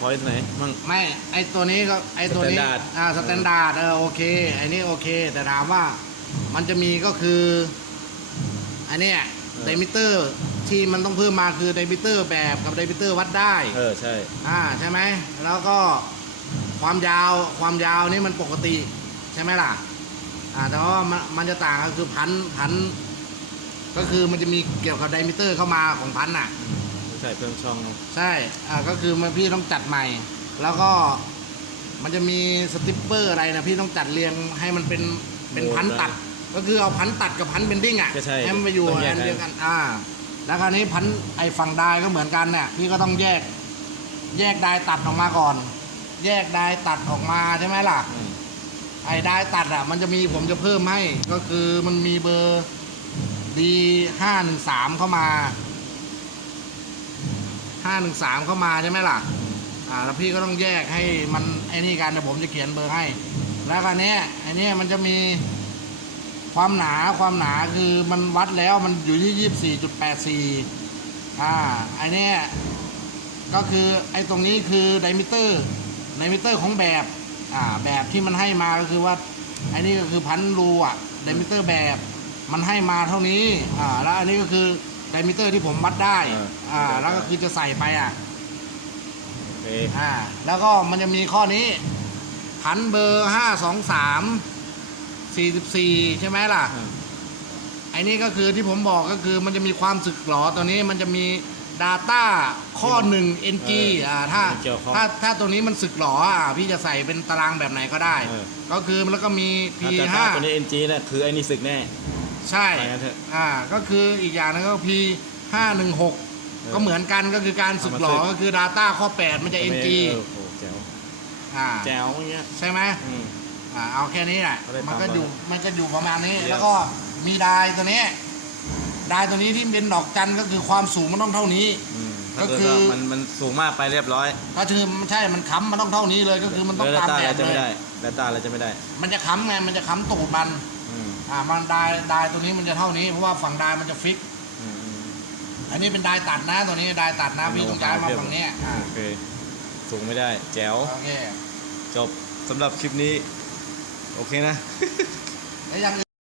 พอยต์ไหนมั่ง ไม่ไอตัวนี้ก็ไอตัวนี้ Standard อ่าสแตนดาร์ดเออโอเคไอนี่โอเค แต่ถามว่ามันจะมีก็คืออันเนี้ยไดมิเตอร์ที่มันต้องเพิ่มมาคือไดมิเตอร์แบบกับไดมิเตอร์วัดได้ เออใช่ อ่าใช่ไหมแล้วก็ความยาวความยาวนี่มันปกติ ใช่ไหมล่ะ อ่าแต่ว่ามันมันจะต่างก็คือพันพันก็คือมันจะมีเกี่ยวกับไดมิเตอร์เข้ามาของพันอะ ใช่เพิ่มช่องใช่อ่าก็คือมันพี่ต้องจัดใหม่ แล้วก็มันจะมีสติปเปอร์อะไรนะพี่ต้องจัดเรียงให้มันเป็นเป็นพันตัด ก็คือเอาพันตัดกับพันเบนดิ้งอะก็ใช่ให้มันไปอยู่ต้องแยกอันกันเดียวกันอ่า แล้วคราวนี้พันไอ้ฝั่งไดก็เหมือนกันเนี่ยพี่ก็ต้องแยก แยกไดตัดออกมาก่อน แยกไดตัดออกมาใช่ไหมล่ะอืมไอ้ไดตัดอะ มันจะมีผมจะเพิ่มให้ ก็คือมันมีเบอร์ดีห้าหนึ่งสามเข้ามา ห้าหนึ่งสามเข้ามาใช่ไหมล่ะ อ่าแล้วพี่ก็ต้องแยกให้มันไอ้นี่กันเดี๋ยวผมจะเขียนเบอร์ให้ แล้วก็เนี้ยไอ้นี้ยมันจะมีความหนาความหนาคือมันวัดแล้วมันอยู่ที่ยี่สิบสี่จุดแปดสี่อ่าไอ้นี้ยก็คือไอ้ตรงนี้คือไดมิเตอร์ไดมิเตอร์ของแบบอ่าแบบที่มันให้มาก็คือว่าไอ้นี่ก็คือพันรูอะไดมิเตอร์แบบมันให้มาเท่านี้อ่าแล้วอันนี้ก็คือ ไดมิเตอร์ที่ผมวัดได้อ่า แล้วก็คือจะใส่ไปอะ โอเคอ่า แล้วก็มันจะมีข้อนี้ พันเบอร์ห้าสองสามสี่สิบสี่ใช่ไหมล่ะ อ่าไอ้นี่ก็คือที่ผมบอกก็คือมันจะมีความสึกหรอตัวนี้มันจะมี Data ข้อหนึ่ง NG อ่าถ้าเกี่ยวข้องถ้าถ้าตัวนี้มันสึกหรออะพี่จะใส่เป็นตารางแบบไหนก็ได้ เออ ก็คือแล้วก็มีถ้าต่ P5 ตัวนี้ NG น่ะคือไอ้นี่ศึกแน่ ใช่ไปงั้นเถอะ อ่าก็คืออีกอย่างนึงก็ P516 ก็เหมือนกันก็คือการสึกหรอเอามาสึก ก็คือ Data ข้อ 8 มันจะ NG เออโอ้โหแจ๋วอ่าแจ๋วอย่างเงี้ยใช่ไหมอืม อ่าเอาแค่นี้แหละเอาได้มันก็ตามอยู่ร้อยมันก็อยู่ประมาณนี้เยี่ยมแล้วก็มีไดายตัวนี้ไดายตัวนี้ที่เป็นดอกจันก็คือความสูงมันต้องเท่านี้ อืมก็ถ้าเกิดคือว่ามันมันสูงมากไปเรียบร้อยก็คือมันใช่มันค้ำมันต้องเท่านี้เลยก็คือมันต้องแล้วตามตาแบอะไรบจะเลไม่ได้ย แล้วตาอะไรจะไม่ได้ มันจะค้ำไงมันจะค้ำตูดมัน อืมอ่ามันไดายไดายตัวนี้มันจะเท่านี้เพราะว่าฝั่งไดายมันจะฟิก อืมอืมอันนี้เป็นไดายตัดนะตัวนี้ไดายตัดนะพี่ต้องย้ายมาฝั่งเนี้ยอ่าโอเคสูงไม่ได้ แจ๋ว โอเคจบสำหรับคลิปนี้ โอเคนะ แล้วอยัง